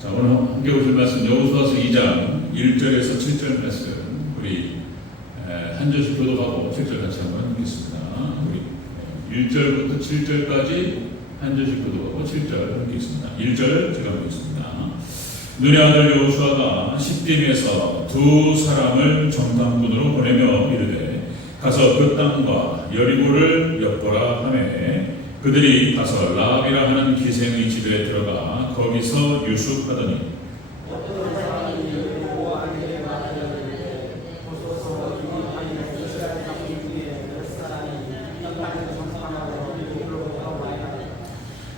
자, 오늘 함께 보실 말씀 여호수아서 2장 1절에서 7절 말씀 우리 한 절씩 교독하고 7절 같이 한번 읽겠습니다. 우리 1절부터 7절까지 한 절씩 교독하고 7절 읽겠습니다. 1절 제가 읽겠습니다. 눈의 아들 여호수아가 십딤에서 두 사람을 정탐꾼으로 보내며 이르되 가서 그 땅과 여리고를 엿보라 하매 그들이 가서 라합이라 하는 기생의 집에 들어가 거기서 유숙하더니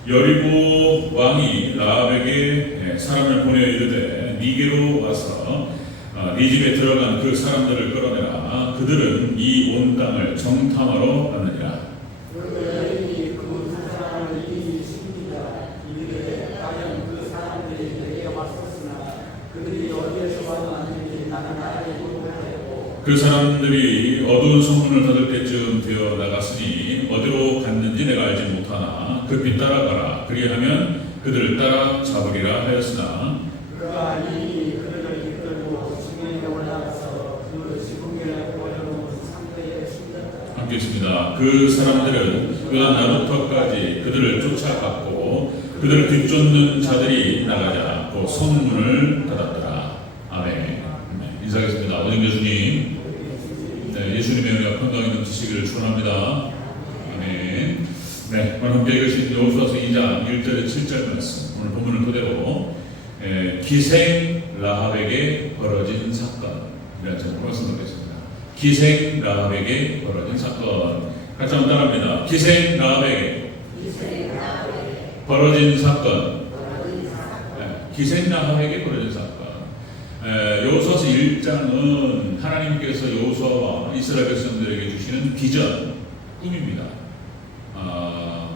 여리고 왕이 라합에게 사람을 보내 이르되 네게로 와서 네 집에 들어간 그 사람들을 끌어내라. 그들은 이 온 땅을 정탐하러 갔느니라. 그 사람들이 어두운 성문을 닫을 때쯤 되어 나갔으니 어디로 갔는지 내가 알지 못하나 급히 따라가라. 그리하면 그들을 따라 잡으리라 하였으나 그가 이 그들을 이끌고 지붕에 올라가서 그 지붕에 올려놓은 상대에 숨겼다. 함께 있습니다. 그 사람들은 그다음 나루터까지 그들을 쫓아갔고 그들을 뒤쫓는 자들이 나가자 또 성문을 닫았더라. 아멘. 인사하겠습니다. 오늘 교수님, 예수님의 은혜가 건강히 넘치시기를 축원합니다. 아멘. 네, 오늘 함께 읽으신 여호수아서 2장 1절에 7절 말씀, 오늘 본문을 토대로 기생 라합에게 벌어진 사건이라는 제목으로 말씀드리겠습니다. 기생 라합에게 벌어진 사건. 같이 한번 따라합니다. 기생 라합에게 벌어진 사건. 기생 라합에게 벌어진 사건. 여호수아서 1장은 하나님께서 여호수아와 이스라엘 백성들에게 주시는 비전, 꿈입니다.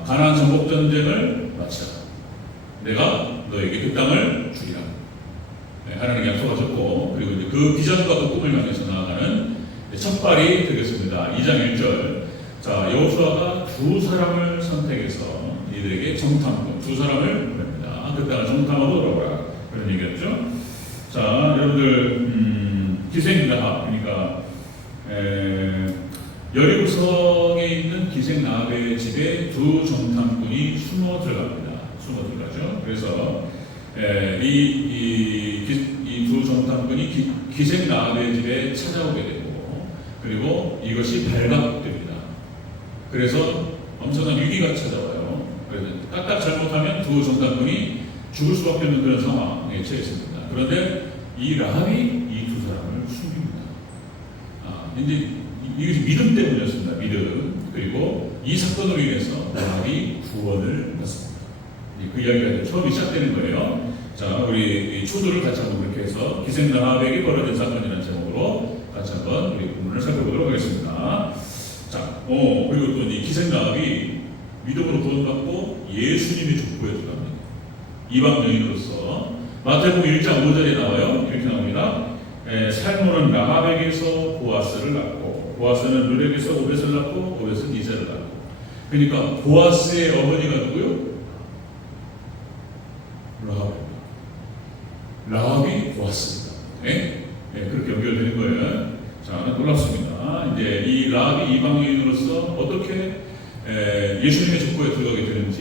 가나안 정복 전쟁을 마치라. 내가 너에게 그 땅을 주리라. 하나님께 약속하셨고, 그리고 이제 그 비전과 그 꿈을 향해서 나아가는 첫 발이 되겠습니다. 2장 1절. 자, 여호수아가 두 사람을 선택해서 이들에게 정탐꾼 두 사람을 보냅니다. 그 땅을 정탐하러 돌아오라. 그런 얘기였죠. 자, 여러분들 기생 라합, 그러니까 여리고성에 있는 기생 라합의 집에 두 정탐꾼이 숨어 들어갑니다. 숨어 들어가죠. 그래서 이 두 정탐꾼이 기생 라합의 집에 찾아오게 되고, 그리고 이것이 발각됩니다. 그래서 엄청난 위기가 찾아와요. 그래서 까딱 잘못하면 두 정탐꾼이 죽을 수밖에 없는 그런 상황에 처했습니다. 그런데 이 라합이 이 두 사람을 숨깁니다. 이제 이것이 믿음 때문이었습니다. 믿음. 그리고 이 사건으로 인해서 라합이 구원을 받습니다. 그 이야기가 처음이 시작되는 거예요. 자, 우리 초두를 같이 한번 그렇게 해서 기생 라합에게 벌어진 사건이라는 제목으로 같이 한번 우리 본문을 살펴보도록 하겠습니다. 자, 그리고 또 이 기생 라합이 믿음으로 구원받고 예수님의 족보에 들어갑니다. 이방 여인으로서 마태복음 1장 5절에 나와요. 이렇게 나옵니다. 살모는 라합에게서 보아스를 낳고 보아스는 룰에게서 오벳을 낳고 오벳은 이새를 낳고. 그러니까 보아스의 어머니가 누구요? 라합입니다. 라합이 보아스입니다. 그렇게 연결되는 거예요. 자, 놀랍습니다. 이제 이 라합이 이방 여인으로서 어떻게 예수님의 족보에 들어가게 되는지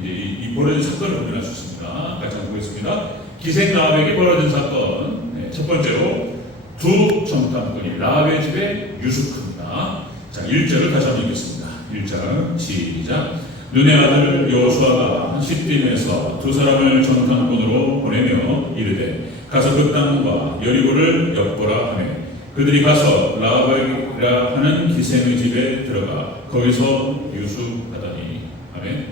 이제 이 벌어진 사건을 확인할 수 있습니다. 같이 한번 보겠습니다. 기생 라합에게 벌어진 사건. 첫 번째로 두 정탐꾼이 라합의 집에 유숙합니다. 자, 1절을 다시 한번 읽겠습니다. 1절 시작. 눈의 아들 여호수아가 십딤에서 두 사람을 정탐꾼으로 보내며 이르되 가서 그 땅과 여리고를 엿보라 하매 그들이 가서 라합이라 하는 기생의 집에 들어가 거기서 유숙하더니. 아멘.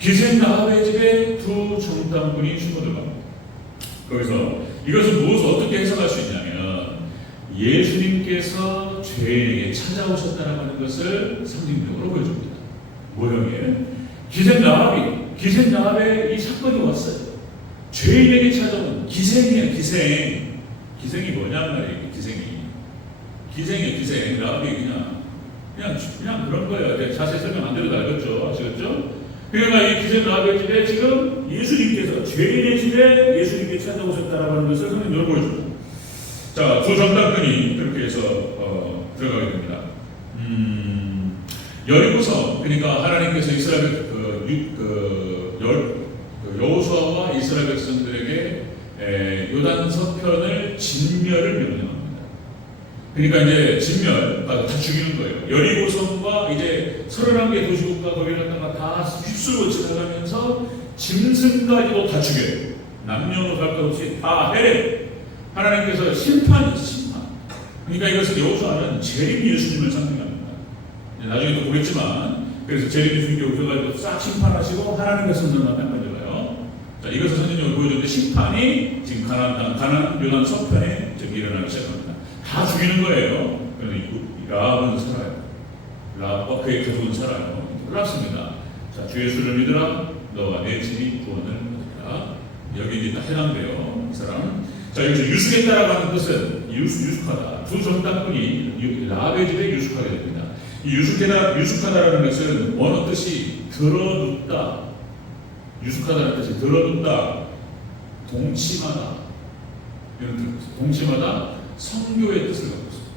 기생 라합의 집에 두 정탐꾼이 숨어들어갑니다. 거기서 이것은 무엇을 어떻게 해석할 수 있냐면 예수님께서 죄인에게 찾아오셨다는 하는 것을 상징적으로 보여줍니다. 모형이에요. 기생 라합의 이 사건이 왔어요. 죄인에게 찾아온 기생이에요. 기생이 뭐냐는 말이에요. 기생. 라합이 그냥 그런 거예요. 자세히 설명 안 드려도 알겠죠? 아시겠죠? 그러니까 이 기생 라합의 집에 지금 예수님께서 죄인의 집에 예수님께 찾아오셨다라고 하는 것을 성경으로 보여줍니다. 자, 두 전당꾼이 그렇게 해서 들어가게 됩니다. 여리고성, 그러니까 하나님께서 이스라엘 여호수아와 이스라엘 백성들에게 요단 서편을 진멸을 명령합니다. 그러니까 이제 진멸, 다 죽이는 거예요. 여리고성과 이제 31개 도시국가 거기를 갖다가 다 휩쓸고 지나가면서 짐승까지도 다 죽여요. 남녀노소 할 것 없이 다 해래. 하나님께서 심판. 그러니까 이것은 여호수아는 재림 예수님을 상징합니다. 나중에 또 보겠지만, 그래서 재림 예수님께 오셔가지고 싹 심판하시고 하나님께서 만난 건데요. 자, 이것을 선진적으로 보여줬는데 심판이 지금 가나안 요단 서편에 지금 일어나기 시작합니다. 다 죽이는 거예요. 그런데 라합은 살아요. 라합과 그의 가족은 살아요. 놀랍습니다. 자, 주 예수를 믿으라. 너와 내 집이 구원을 받으리라. 여기 이제 해당돼요. 이 사람. 자, 여기서 유숙했다라고 하는 뜻은 유숙하다. 두 전당꾼이 라합의 집에 유숙하게 됩니다. 이 유숙하다라는 것은 어느 뜻이 들어눕다. 유숙하다는 뜻이 들어눕다. 동침하다. 이런 뜻. 동침하다. 성교의 뜻을 갖고 있습니다.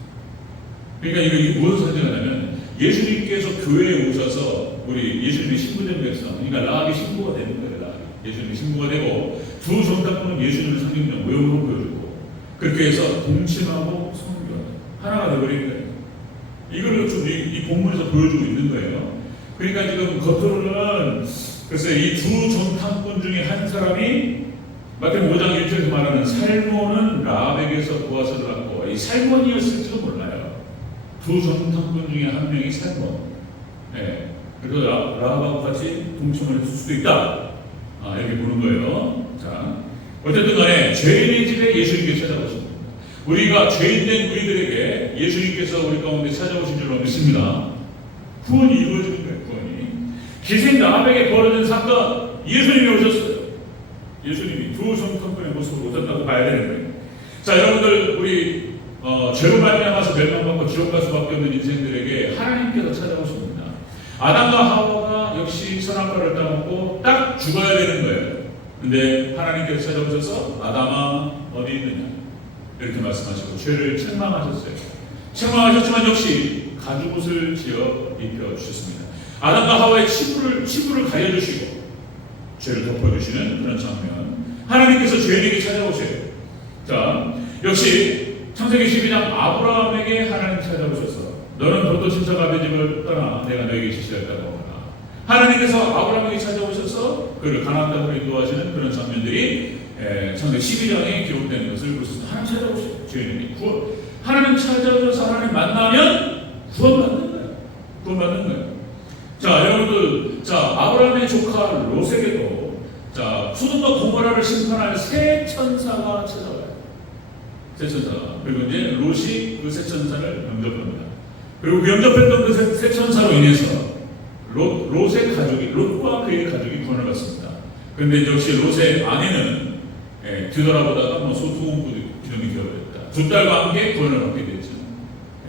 그러니까 이게 무엇을 상징하냐면 예수님께서 교회에 오셔서 우리 예수님의 신부된 백성, 그러니까 라합이 신부가 되는 거예요. 라합이. 예수님이 신부가 되고 두 전당꾼은 예수님을 상징하는 모형으로 보여주고 그렇게 해서 동침하고 성교하다. 하나가 되어버린 거예요. 이걸 좀 이 본문에서 보여주고 있는 거예요. 그러니까 지금 겉으로는 글쎄 이 두 전당꾼 중에 한 사람이 마태복음 5장 1절에서 말하는 살몬은 라합에게서 보아스를 갖고 이 살몬이었을지도 몰라요. 두 전당꾼 중에 한 명이 살몬. 네. 그래서 라합하고 같이 동침을 했을 수도 있다. 이렇게 보는 거예요. 자, 어쨌든 간에 죄인의 집에 예수님께 찾아오십니다. 우리가 죄인된 우리들에게 예수님께서 우리 가운데 찾아오신 줄로 믿습니다. 구원이 이루어지는 거예요. 구원이. 기생 라합에게 벌어진 사건, 예수님이 오셨어요. 예수님이 두 전당꾼의 모습을 오셨다고 봐야 되는 거예요. 자, 여러분들 우리 죄로 말미암아서 멸망받고 지옥 갈 수밖에 없는 인생들에게 하나님께서 찾아오십니다. 아담과 하와가 역시 선악과를 따먹고 딱 죽어야 되는 거예요. 근데 하나님께서 찾아오셔서 아담아 어디 있느냐 이렇게 말씀하시고 죄를 책망하셨어요. 책망하셨지만 역시 가죽옷을 지어 입혀주셨습니다. 아담과 하와의 치부를 가려주시고 죄를 덮어주시는 그런 장면. 하나님께서 죄인에게 찾아오셔요. 자, 역시 창세기 12장 아브라함에게 하나님 찾아오셔서 너는 너도 친척 아버지 집을 떠나 내가 너에게 지시했다고 하라. 하나님께서 아브라함에게 찾아오셔서 그를 가나안 땅으로 인도하시는 그런 장면들이 창세기 12장에 기록되는 것을 볼 수 있습니다. 하나님 찾아오셔요. 죄인에게 구원. 하나님 찾아오셔서 하나님 만나면 구원받는 거예요. 구원받는 거예요. 자, 여러분들, 자, 아브라함의 조카 롯에게도 자, 소돔과 고모라를 심판할 새 천사가 찾아와요. 새 천사가. 그리고 이제 롯이 그 새 천사를 영접합니다. 그리고 그 영접했던 그 새 천사로 인해서 롯의 가족이, 롯과 그의 가족이 구원을 받습니다. 그런데 역시 롯의 아내는 뒤돌아보다가 소투공구 기둥이 되어버렸다. 두 딸과 함께 구원을 받게 됐죠.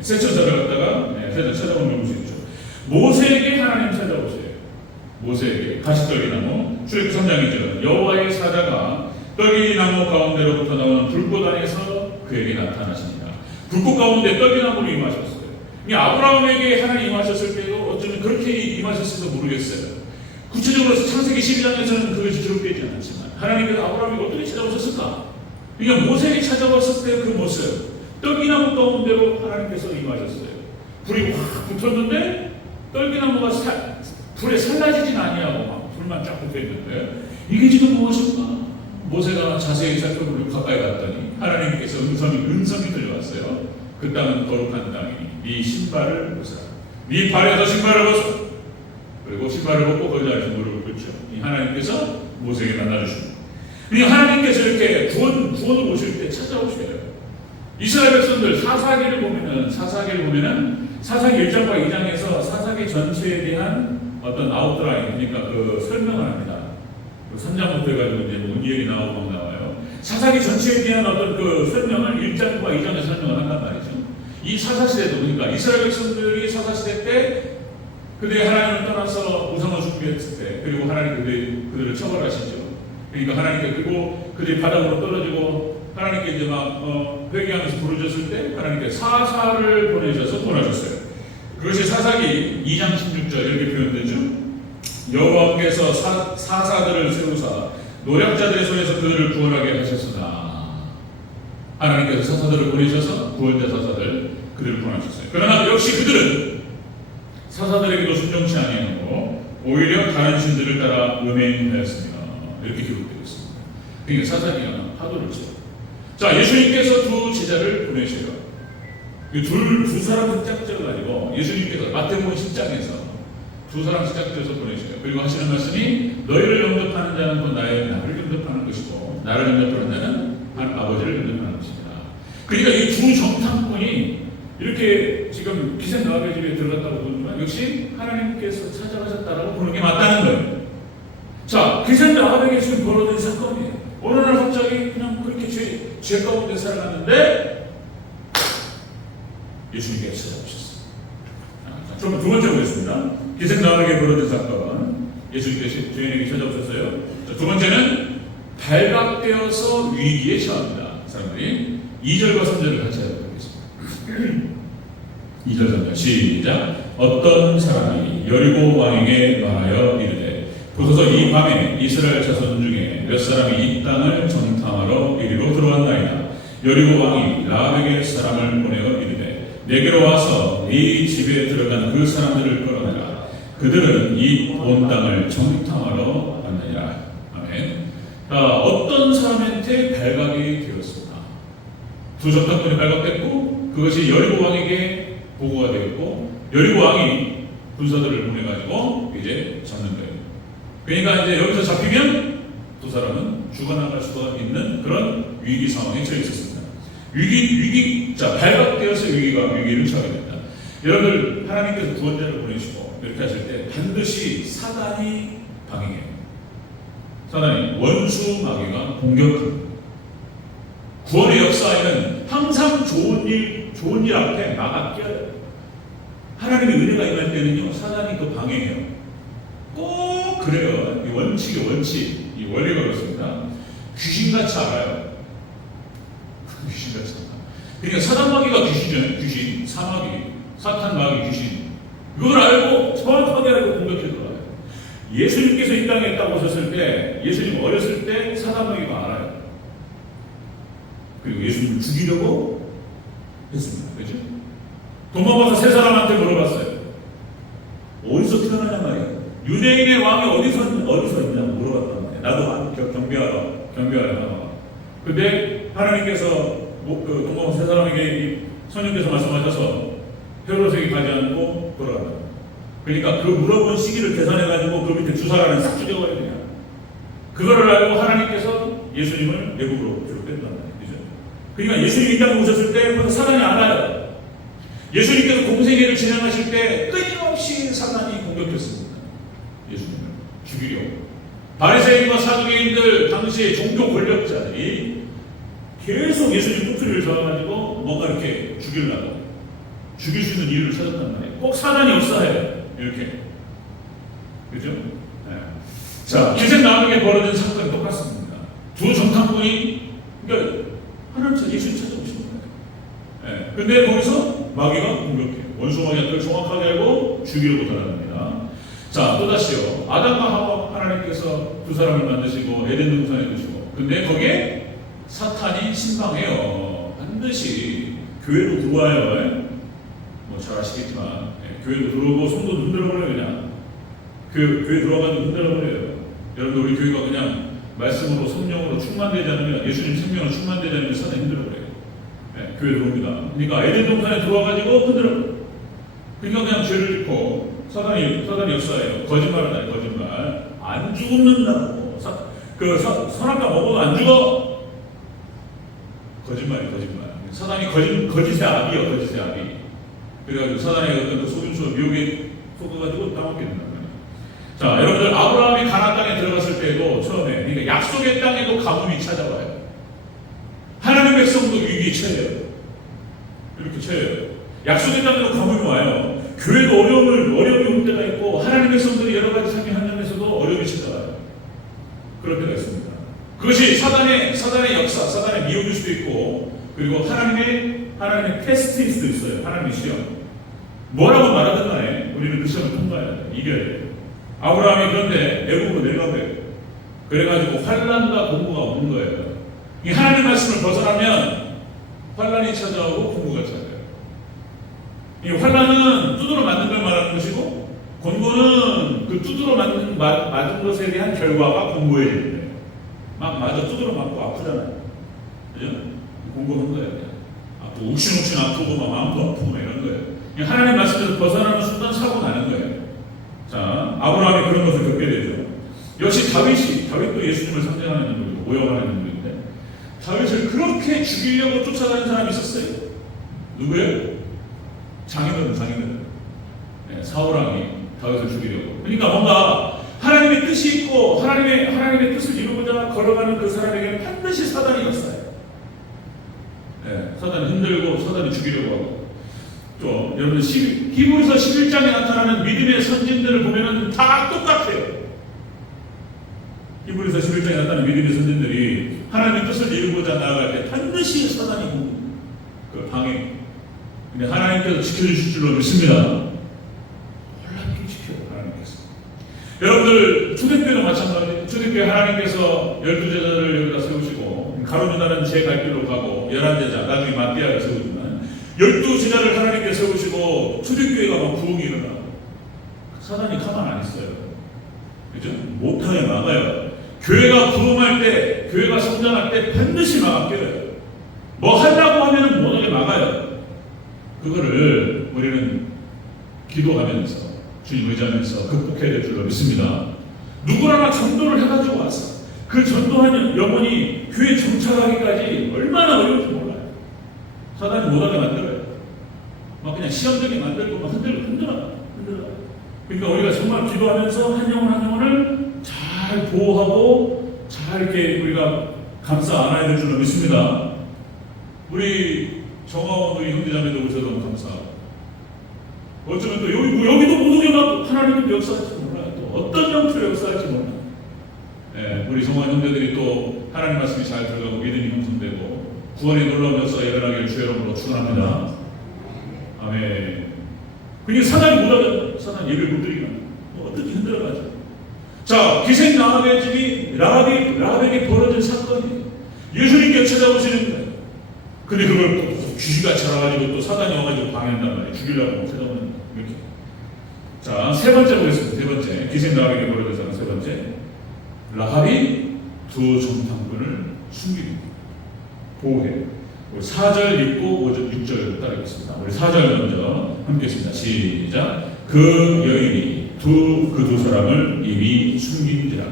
새 천사를 갖다가 찾아오는 걸 볼 수 있죠. 모세에게 하나님 찾아오세요. 모세에게 가시떨기나무 출애굽 3장이죠. 여호와의 사자가 떨기나무 가운데로부터 나오는 불꽃 안에서 그에게 나타나십니다. 불꽃 가운데 떨기나무로 임하셨어요. 아브라함에게 하나님 임하셨을 때도 어쩌면 그렇게 임하셨을지도 모르겠어요. 구체적으로 창세기 12장에서는 그것이 기록되지 않았지만 하나님께서 아브라함에게 어떻게 찾아오셨을까? 그러니까 모세에게 찾아왔을 때 그 모습 떨기나무 가운데로 하나님께서 임하셨어요. 불이 확 붙었는데 떨기나무가 불에 살라지진 아니하고 막 불만 쫙 붙어 있는데 이게 지금 무엇일까? 모세가 자세히 살펴보려고 가까이 갔더니 하나님께서 음성이 들려왔어요. 그 땅은 거룩한 땅이니 네 신발을 벗어라. 네 발에서 신발을 벗어. 그리고 신발을 벗고 거기다 이렇게 무릎을 꿇죠. 하나님께서 모세에게 만나주십니다. 하나님께서 이렇게 구원을 오실 때 찾아오셔요. 이스라엘 백성들 사사기를 보면은 사사기 1장과 2장에서 사사기 전체에 대한 어떤 아웃라인, 그러니까 그 설명을 합니다. 3장부터 해가지고 이제 문이엘이 나오고 막 나와요. 사사기 전체에 대한 어떤 그 설명을 1장과 2장에서 설명을 한단 말이죠. 이 사사시대도, 그러니까 이스라엘 백성들이 사사시대 때 그들이 하나님을 떠나서 우상을 숭배했을 때, 그리고 하나님 그들을 처벌하시죠. 그러니까 하나님께, 그리고 그들이 바닥으로 떨어지고 하나님께 이제 막 회개하면서 부르짖었을 때 하나님께 사사를 보내셔서 구원하셨어요. 그것이 사사기 2장 16절 이렇게 표현되죠. 여호와께서 사사들을 세우사 노략자들의 손에서 그들을 구원하게 하셨으나, 하나님께서 사사들을 보내셔서 구원자 사사들 그들을 구원하셨어요. 그러나 역시 그들은 사사들에게도 순종치 아니하고 오히려 다른 신들을 따라 음행하였습니다. 이렇게 기록되어 있습니다. 그러니까 사사기가 파도를 쳐요. 자, 예수님께서 두 제자를 보내셔요. 두 사람을 짝지어 가지고 예수님께서 마태복음 10장에서 두 사람씩 짝지어서 보내셔요. 그리고 하시는 말씀이 너희를 영접하는 자는 곧 나의 나를 영접하는 것이고 나를 영접하는 자는 아버지를 영접하는 것입니다. 그러니까 이 두 정탐꾼이 이렇게 지금 기생나합의 집에 들어갔다고 보지만 역시 하나님께서 찾아가셨다라고 보는 게 맞다는 거예요. 자, 기생나합에게 지금 벌어진 사건이에요. 어느 날 갑자기 그냥 그렇게 죄 가운데 살아갔는데 예수님께서 찾아오셨어요. 좀 두 번째 보겠습니다. 기생나합에게 벌어진 사건, 예수님께서 죄인에게 찾아오셨어요. 자, 두 번째는 발각되어서 위기에 처합니다. 사람들이 2절과 3절을 같이 해보겠습니다. 2절 3절 시작. 어떤 사람이 여리고 왕에게 말하여 이르되 보소서 이 밤에 이스라엘 자손 중에 몇 사람이 이 땅을 정탐하러 이리로 들어왔나이다. 여리고 왕이 라합에게 사람을 보내어 이르되 내게로 와서 네 집에 들어간 그 사람들을 끌어내라. 그들은 이 온 땅을 정탐하러 왔느니라. 아멘. 어떤 사람한테 발각이 되었습니다. 두 정탐꾼이 발각됐고 그것이 여리고 왕에게 보고가 되었고 여리고 왕이 군사들을 보내가지고 이제 잡는 거예요. 그러니까 이제 여기서 잡히면 두 사람은 죽어나갈 수가 있는 그런 위기 상황에 처해 있었습니다. 자, 발각되어서 위기를 처하게 됩니다. 여러분들, 하나님께서 구원자를 보내시고 이렇게 하실 때 반드시 사단이 방해해요. 사단이 원수 마귀가 공격합니다. 구원의 역사에는 항상 좋은 일 앞에 마가 껴요. 하나님의 은혜가 임할 때는요, 사단이 그 방해해요. 꼭 그래요. 이 원칙, 이 원리가 그렇습니다. 귀신같이 알아요. 귀신같이 알아요. 그러니까 사단 마귀가 귀신이죠. 귀신, 사마귀, 사탄 마귀, 귀신. 그걸 알고 정확하게 알고 공격해 들어가요. 예수님께서 이 땅에 딱 오셨을 때, 예수님 어렸을 때 사단 마귀가 알아요. 그리고 예수님을 죽이려고 했습니다. 그죠? 도망가서 세 사람한테 물어봤어요. 어디서 태어나냐 말이야. 유대인의 왕이 어디서 있냐 물어봤단 말이야. 나도 경배하러 나와. 근데 하나님께서 도망가서 세 사람에게 선생님께서 말씀하셔서 헤롯에게 가지 않고 돌아간다. 그러니까 그 물어본 시기를 계산해가지고 그 밑에 주사라는 싹 죽여버려야 되냐. 그거를 알고 하나님께서 예수님을 내국으로 뒤로 뺀단 말이에요. 그죠? 그러니까 예수님이 이 땅에 오셨을 때 벌써 사단이 알아요. 예수님께서 공생애를 진행하실 때 끊임없이 사단이 공격했습니다. 예수님을 죽이려고. 바리새인과 사두개인들 당시의 종교 권력자들이 계속 예수님 꿈틀이를 잡아가지고 뭔가 이렇게 죽일 수 있는 이유를 찾았단 말이에요. 꼭 사단이 없어요. 이렇게. 그죠? 네. 자, 기생나합에게 벌어진 사건이 똑같습니다. 두 정탐꾼이, 그러니까 하나님 예수님 찾아오신 거예요. 네. 근데 거기서 마귀가 공격해요. 원수 마귀가 그걸 정확하게 알고 죽이려고 달아납니다. 자, 또다시요. 아담과 하와 하나님께서 두 사람을 만드시고 에덴 동산에 두시고, 근데 거기에 사탄이 신방해요. 반드시 교회도 들어와요. 뭐 잘 아시겠지만 교회도 들어오고 손도 흔들어버려요. 그냥 교회 들어와가지고 흔들어버려요. 여러분들, 우리 교회가 그냥 말씀으로 성령으로 충만되지 않으면, 예수님 생명으로 충만되지 않으면 사탄이 흔들어버려요. 교회 들어옵니다. 그러니까 에덴 동산에 들어와가지고 흔들어버려요. 그러니까 그냥 죄를 짓고 사단이 역사예요. 거짓말은 아니에요. 거짓말. 안 죽는다고. 선악과 먹어도 안 죽어. 거짓말. 사단이 거짓의 압이요. 거짓의 압이. 그래가지고 사단의 어떤 그 속임수, 미혹에 속아가지고 당하게 된단 말이에요. 자, 여러분들, 아브라함이 가나안 땅에 들어갔을 때도 처음에, 그러니까 약속의 땅에도 가뭄이 찾아와요. 하나님의 백성도 위기에 처해요. 이렇게 처해요. 약속의 땅에도 가뭄이 와요. 교회도 어려움이 올 때가 있고 하나님의 성들이 여러 가지 삶의 현장에서도 어려움이 찾아와요. 그럴 때가 있습니다. 그것이 사단의 역사, 사단의 미혹일 수도 있고, 그리고 하나님의 테스트일 수도 있어요. 하나님의 시험. 뭐라고 말하든 간에 우리는 그 시험을 통과해야 돼요. 이겨야 돼요. 아브라함이 그런데 애굽으로 내려가고요. 그래가지고 환난과 공고가 오는 거예요. 이 하나님의 말씀을 벗어나면 환난이 찾아오고 공고가 찾아와요. 이 환난은 두드러 맞는 걸 말하는 것이고, 공고는 그 두드러 맞은 것에 대한 결과가 공고해지는 거예요. 막 맞아 두드러 맞고 아프잖아요. 그죠? 공고한 거예요. 아프고 욱신욱신 아프고 막 마음도 아프고 막 이런 거예요. 하나님 말씀에서 벗어나는 순간 사고 나는 거예요. 자, 아브라함이 그런 것을 겪게 되죠. 역시 다윗도 예수님을 상징하는 인물이고 모형하는 인물인데, 다윗을 그렇게 죽이려고 쫓아가는 사람이 있었어요. 누구예요? 장인어른. 네, 사울왕이 다윗을 죽이려고. 그러니까 뭔가 하나님의 뜻이 있고 하나님의 뜻을 이루고자 걸어가는 그 사람에게는 반드시 사단이 있어요. 네, 사단이 흔들고 사단이 죽이려고 하고. 또 여러분 히브리서 11장에 나타나는 믿음의 선진들을 보면은 다 똑같아요. 히브리서 11장에 나타나는 믿음의 선진들이 하나님의 뜻을 이루고자 나아갈 때 반드시 사단이 그 방해. 근데 하나님께서 지켜주실 줄로 믿습니다. 놀랍게 지켜요, 하나님께서. 여러분들 초대교회도 마찬가지예요. 초대교회 하나님께서 12제자를 여기다 세우시고, 가룟유다는 제 갈 길로 가고 11제자, 나중에 마띠아를 세우지만 12제자를 하나님께 세우시고 초대교회가 막 부흥이 일어나고, 사단이 가만 안 있어요. 그죠? 못하게 막아요. 교회가 부흥할 때, 교회가 성장할 때 반드시 막아껴요. 뭐 하려고 하면은 못하게 막아요. 그거를 우리는 기도하면서 주님 의지하면서 극복해야 될 줄로 믿습니다. 누구나 전도를 해가지고 와서 그 전도하는 영혼이 교회 정착하기까지 얼마나 어려운지 몰라요. 사단이 못하게 만들어요. 막 그냥 시험되게 만들고 막 흔들어요. 그러니까 우리가 정말 기도하면서 한 영혼을 잘 보호하고 잘 이렇게 우리가 감싸 안아야 될 줄로 믿습니다. 우리 정화원 우리 형제자매들 오셔서 너무 감사하고, 어쩌면 또 여기도 모두게 막 하나님의 역사할지 몰라요. 또 어떤 형태로 역사할지 몰라요. 네, 우리 정화원 형제들이 또 하나님 말씀이 잘 들어가고 믿음이 형성되고 구원의 놀라운 역사가 일어나기를 주의 이름으로 축원합니다. 아멘. 그게 사단이 못하면 사단 예를 못 드리면 어떻게 흔들어가죠. 자, 기생 라합의 집이 라합에게 벌어진 사건이 예수님께 찾아오시는 거예요. 근데 그걸 또 귀신같이 알아가지고 또 사단이 와가지고 방해한단 말이에요. 죽이려고 찾아오는 이렇게. 자, 세 번째 보겠습니다. 세 번째. 기생 라합에게 벌어진 사건 세 번째. 라합이 두 정탐꾼을 숨깁니다. 보호해요. 4절 읽고 6절 따르겠습니다. 우리 4절 먼저 함께 했습니다. 시작. 그 여인이 그 두 사람을 이미 숨긴지라.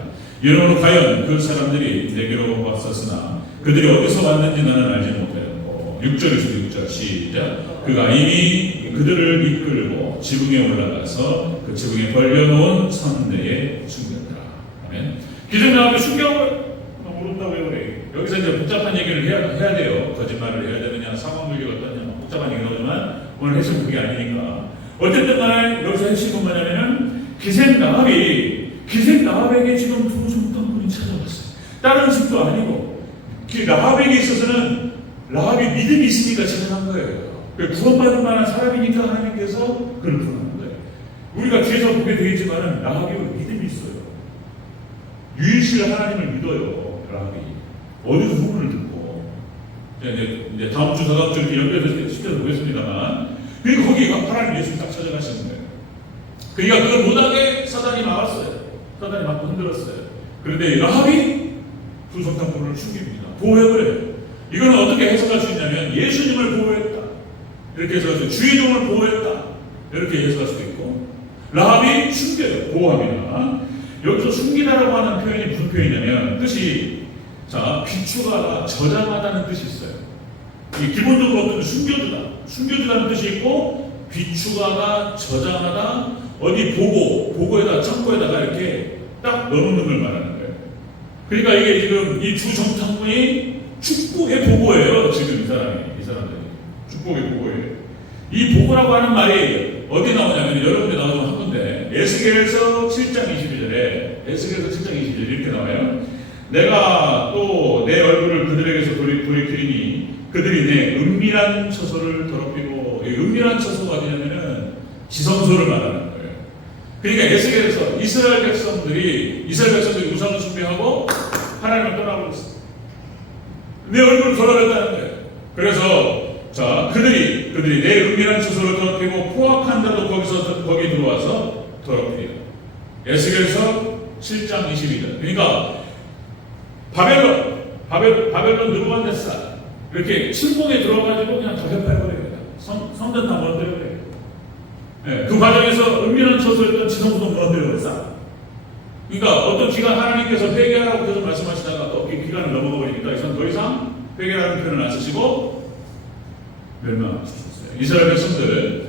이러므로 과연 그 사람들이 내게로 왔었으나 그들이 어디서 왔는지 나는 알지 못하였고. 6절에서 6절 시작. 그가 이미 그들을 이끌고 지붕에 올라가서 그 지붕에 벌려놓은 선대에 숨겼더라. 아멘. 기존에 숨겨버려. 모른다고 그래. 여기서 이제 복잡한 얘기를 해야 돼요. 거짓말을 해야 되느냐, 상황관계가 어떠냐, 복잡한 얘기 나오지만 오늘 핵심 그게 아니니까. 어쨌든 간에 여기서 핵심은 뭐냐면은 기생 라합에게 지금 두 정탐꾼이 찾아왔어요. 다른 집도 아니고 라합에게 있어서는 라합이 믿음이 있으니까 찾아간 거예요. 구원받을 만한 사람이니까 하나님께서 그를 부르는 거예요. 우리가 뒤에서 보게 되겠지만은 라합이 믿음이 있어요. 유일신 하나님을 믿어요. 라합이 어디서 소문을 듣고 이제 다음 주 다다음 주 이렇게 연결해서 시켜서 보겠습니다만, 그리고 거기 하나님 예수님 딱 찾아가시는 거예요. 그러니까 그걸 못하게 사단이 막았어요. 사단이 막고 흔들었어요. 그런데 라합이 두 정탐꾼을 숨깁니다. 보호해버려요. 이거는 어떻게 해석할 수 있냐면 예수님을 보호했다 이렇게 해석할 수, 주의 종을 보호했다 이렇게 해석할 수도 있고, 라합이 숨겨요. 보호합니다. 여기서 숨기다라고 하는 표현이 무슨 표현이냐면 뜻이, 자, 비추가다, 저장하다는 뜻이 있어요. 이게 기본적으로 어떤 숨겨주다는 뜻이 있고, 비추가다, 저장하다, 어디 보고에다, 창고에다가 이렇게 딱 넣어놓는 걸 말하는 거예요. 그러니까 이게 지금 이 두 정탐꾼이 축복의 보고예요. 지금 이 사람들이 축복의 보고예요. 이 보고라고 하는 말이 어디 나오냐면 여러 군데 나오면 한 군데 에스겔서 7장 22절에 이렇게 나와요. 내가 또 내 얼굴을 그들에게서 돌이키리니 그들이 내 은밀한 처소를 더럽히고, 은밀한 처소가 어디냐면은 지성소를 말하는 거예요. 그러니까 에스겔에서 이스라엘 백성들이 우상을 숭배하고 하나님을 떠나버렸어요. 내 얼굴을 돌아봤다는 거예요. 그래서 자, 그들이 내 은밀한 처소를 더럽히고 포악한 자도 거기 들어와서 더럽히리라. 에스겔서 7장 22절. 그러니까 바벨론 느부갓네살 이렇게 침공에 들어가지고 그냥 다 격파해버립니다. 성전 다 무너뜨려버려요. 네, 그 과정에서 은밀한 처소였던 지성소도 무너뜨려버렸어. 그러니까 어떤 기간 하나님께서 회개하라고 계속 말씀하시다가 또 기간을 넘어가 버리니까 이선 더 이상 회개라는 표현을 안 쓰시고 멸망시켰어요. 이스라엘 백성들은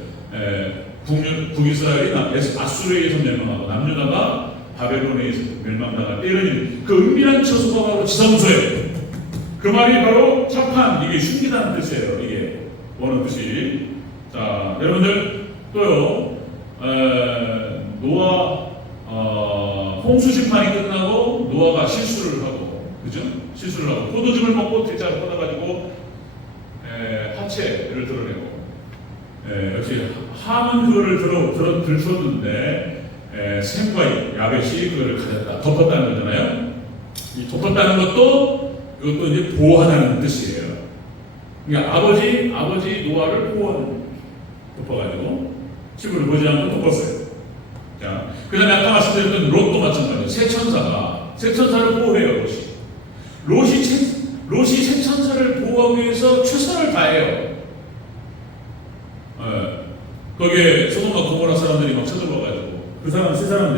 북이스라엘이 아수르에 의해서 멸망하고 남유다가 바벨론에 의해서 멸망당할 때 이런 그 은밀한 처소가 바로 지성소예요. 그 말이 바로 착한, 이게 숨기다는 뜻이에요. 이게 어느 뜻이. 자, 여러분들 또요, 노아 홍수 심판이 끝나고 노아가 실수를 하고, 그죠? 실수를 하고 포도즙을 먹고 대자로 뻗어가지고 하체를 드러내고, 역시 함은 그거를 들쳤는데 셈과 야벳이 그거를 가졌다, 덮었다는 거잖아요. 이 덮었다는 것도 이것도 이제 보호하다는 뜻이에요. 그러니까 아버지 노아를 덮어가지고 친구를 보지 않고 덮었어요. 자, 그 다음에 아까 말씀드렸던 롯도 마찬가지예요. 새 천사를 보호해요. 롯이 새 천사를 보호하기 위해서 최선을 다해요. 거기에 소돔과 고모라 사람들이 막 쳐들어가지고 세 사람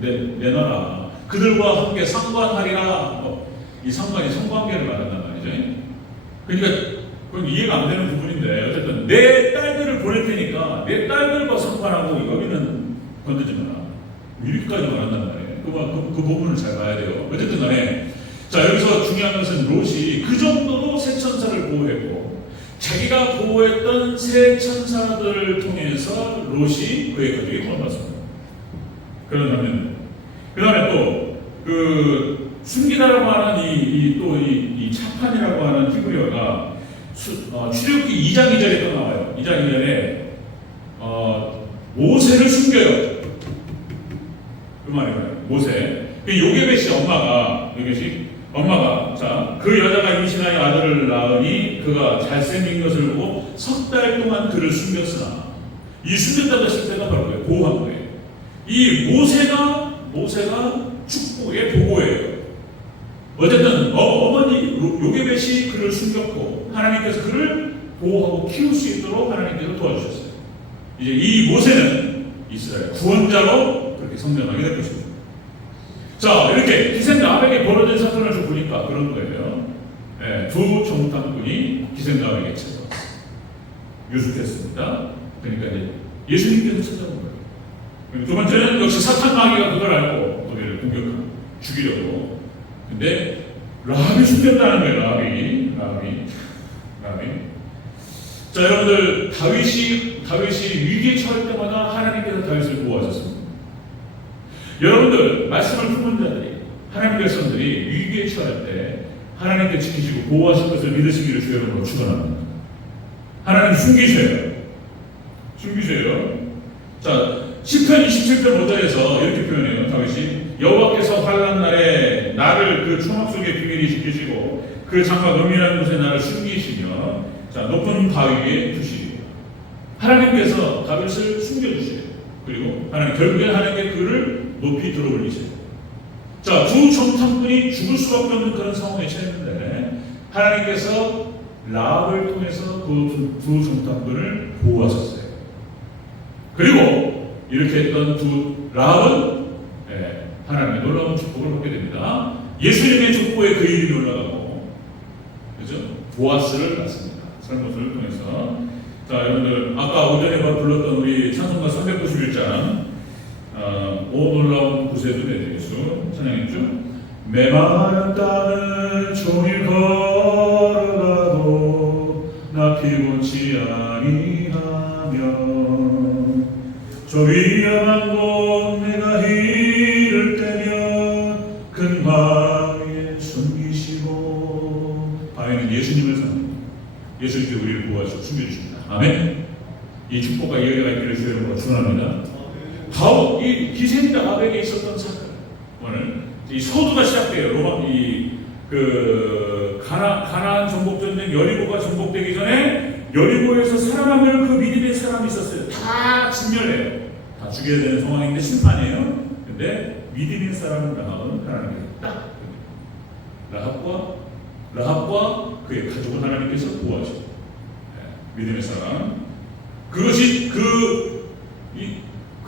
내놔라. 그들과 함께 상관하리라. 이 상관이 성관계를 말한단 말이죠. 그러니까 그건 이해가 안 되는 부분인데 어쨌든 내 딸들을 보낼 테니까 내 딸들과 상관하고 여기는 건드지 마라. 이렇게까지 말한단 말이에요. 그 부분을 잘 봐야 돼요. 어쨌든 간에 자, 여기서 중요한 것은 롯이 그 정도로 새 천사를 보호했고 자기가 보호했던 새 천사들을 통해서 롯이 그의 가족이 구원받습니다. 그런 장면. 그 다음에 또 그 숨기다라고 하는 이 차판이라고 하는 히브리어가 출애굽기 2장 2절에 또 나와요. 2장 2절에 모세를 숨겨요. 그 말이에요. 모세. 요게벳이 엄마가 자, 그 여자가 임신하여 아들을 낳으니 그가 잘생긴 것을 보고 석 달 동안 그를 숨겼으나, 이 숨겼다고 했을 때가 바로 뭐예요? 보호한 거예요. 이 모세가 축복의 보고예요. 어쨌든 어머니 요게벳이 그를 숨겼고 하나님께서 그를 보호하고 키울 수 있도록 하나님께서 도와주셨어요. 이제 이 모세는 이스라엘 구원자로 그렇게 성장하게 될 것입니다. 자, 이렇게 기생나백에 벌어진 사건을 좀 보니까 그런 거예요. 두 정탐꾼이 기생나백에 찾아왔어요. 유숙했습니다. 그러니까 이제 예수님께서 찾아온 거예요. 두 번째는 역시 사탄 마귀가 그걸 알고 그를 공격하고 죽이려고. 근데 라합이 숨겼다는 거예요. 라합이. 자, 여러분들 다윗이 위기에 처할 때마다 하나님께서 다윗을 보호하셨습니다. 여러분들 말씀을 품은 자들이 하나님 백성들이 위기에 처할 때 하나님께 지키시고 보호하실 것을 믿으시기를 주의 이름으로 축원합니다. 하나님 숨기셔요. 자, 시편 27편 5절에서 이렇게 표현해요. 다윗이 여호와께서 환난 날에 나를 그 초막 속에 비밀히 지키시고 그 장막 은밀한 곳에 나를 숨기시며 자, 높은 바위에 두시리라. 하나님께서 다윗을 숨겨주세요. 그리고 결국에 하나님께 그를 높이 들어올리세요. 자, 두 정탐꾼이 죽을 수밖에 없는 그런 상황에 처했는데 하나님께서 라합을 통해서 그 두 정탐꾼을 보호하셨어요. 그리고 이렇게 했던 라합은 하나님의 놀라운 축복을 받게 됩니다. 예수님의 족보에 그 이름이 올라가고, 그죠? 보아스를 낳습니다. 설문을 통해서. 자, 여러분들 아까 오전에 불렀던 우리 찬송가 391장 오 놀라운 구세주 내 예수 찬양했죠? 메마른 땅을 종일 걸어가도 나 피곤치 아니하며 다윗은 예수님을 사랑합니다. 예수님께 우리를 구하시고 숨겨주십니다. 아멘. 이 축복과 예배가 있기를 주의 이름으로 축원합니다. 다윗 이 기생 다윗에게 있었던 사건, 오늘 이 서두가 시작돼요. 가나안 정복 전쟁 여리고가 정복되기 전에 여리고에서 살아남을 그 믿음의 사람이 있었어요. 다 진멸해요. 다 죽여야 되는 상황인데 심판이에요. 근데 믿음의 사람은 라합은 하나님께 딱 라합과 그의 가족은 하나님께서 구하시고 믿음의 사람, 그것이 그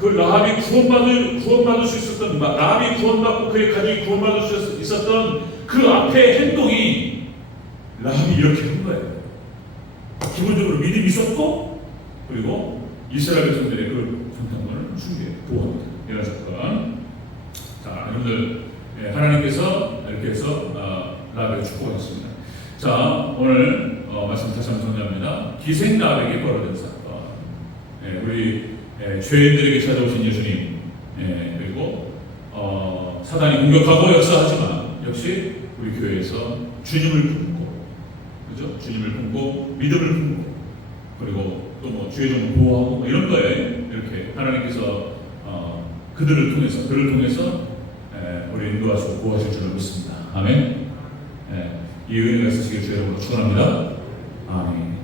라합이 구원받을 수 있었던, 라합이 구원받고 그의 가족이 구원받을 수 있었던 그 앞에 행동이 라합이 이렇게 한 거예요. 기본적으로 믿음이 있었고, 그리고 이스라엘 백성들의 그 정탐관을 보호합니다. 이런 사건. 자, 여러분들, 하나님께서 이렇게 해서 라합에게 축복하셨습니다. 자, 오늘 말씀 다시 한번 정리합니다. 기생 라합에게 벌어진 사건. 우리 죄인들에게 찾아오신 예수님, 그리고 사단이 공격하고 역사하지만 역시 우리 교회에서 주님을 품고, 그죠? 주님을 품고 믿음을 품고, 그리고 또 뭐 주의 종을 보호하고 이런 거에 이렇게 하나님께서 그를 통해서 우리 인도하시고 보호하실 줄을 믿습니다. 아멘. 이 은혜가 있으시길 주의 이름으로 축원합니다. 아멘.